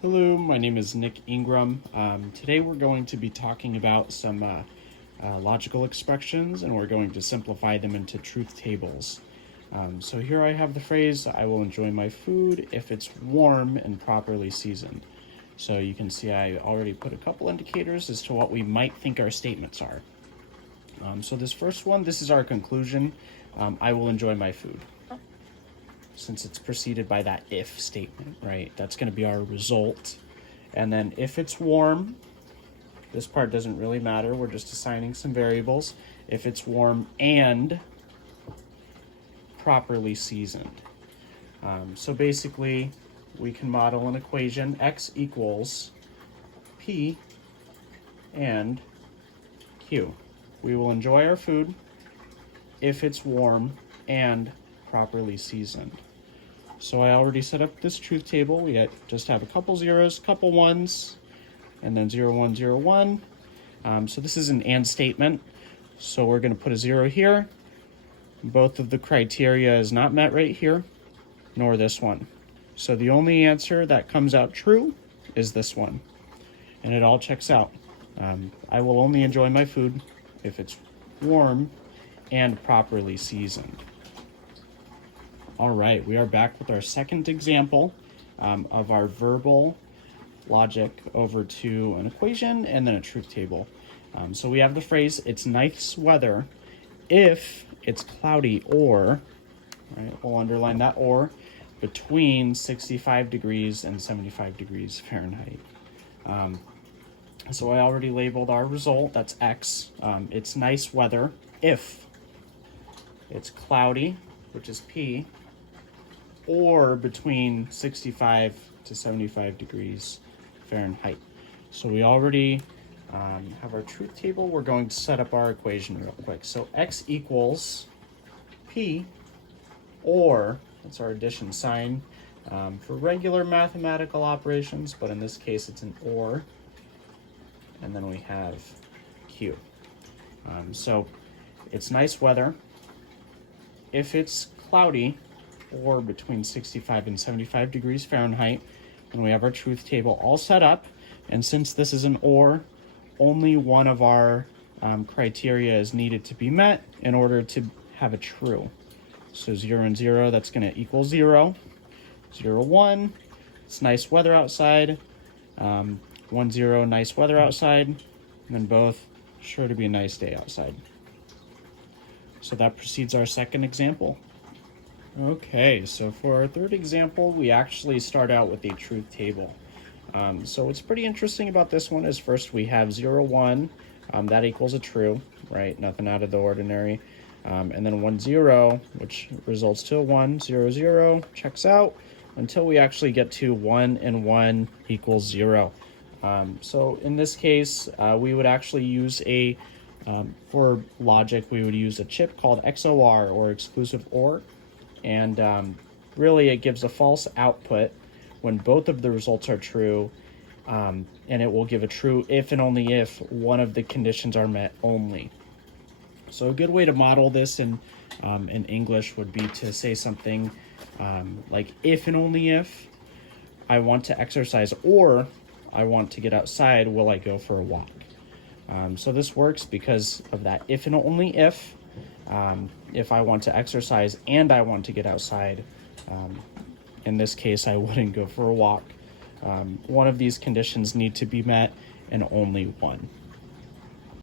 Hello, my name is Nick Ingram. Today we're going to be talking about some logical expressions, and we're going to simplify them into truth tables. So here I have the phrase, I will enjoy my food if it's warm and properly seasoned. So you can see I already put a couple indicators as to what we might think our statements are. So this first one, this is our conclusion. I will enjoy my food. Since it's preceded by that if statement, right? That's going to be our result. And then if it's warm, this part doesn't really matter. We're just assigning some variables. If it's warm and properly seasoned. So basically, we can model an equation, x equals P and Q. We will enjoy our food if it's warm and properly seasoned. So I already set up this truth table. We just have a couple zeros, couple ones, and then 0, 1, 0, 1. So this is an and statement. So we're going to put a 0 here. Both of the criteria is not met right here, nor this one. So the only answer that comes out true is this one. And it all checks out. I will only enjoy my food if it's warm and properly seasoned. All right, we are back with our second example of our verbal logic over to an equation and then a truth table. So we have the phrase, it's nice weather if it's cloudy or, right, we'll underline that or, between 65 degrees and 75 degrees Fahrenheit. So I already labeled our result, that's X. It's nice weather if it's cloudy, which is P, or between 65 to 75 degrees Fahrenheit. So we already have our truth table. We're going to set up our equation real quick. So X equals P, or, that's our addition sign for regular mathematical operations, but in this case it's an or, and then we have Q. So it's nice weather if it's cloudy or between 65 and 75 degrees Fahrenheit, and we have our truth table all set up. And since this is an or, only one of our criteria is needed to be met in order to have a true. So 0 and 0, that's going to equal 0. 0, 1, it's nice weather outside. 1, 0, nice weather outside. And then both, sure to be a nice day outside. So that precedes our second example. Okay, so for our third example, we actually start out with a truth table. So what's pretty interesting about this one is first we have 0, 1, that equals a true, right? Nothing out of the ordinary. And then 1, 0, which results to a 1, 0, 0, checks out until we actually get to 1 and 1 equals 0. So in this case, we would actually use for logic, we would use a chip called XOR, or exclusive OR. And really it gives a false output when both of the results are true, and it will give a true if and only if one of the conditions are met only. So a good way to model this in English would be to say something like, if and only if I want to exercise or I want to get outside, will I go for a walk? So this works because of that if and only if. If I want to exercise and I want to get outside, in this case, I wouldn't go for a walk. One of these conditions need to be met and only one.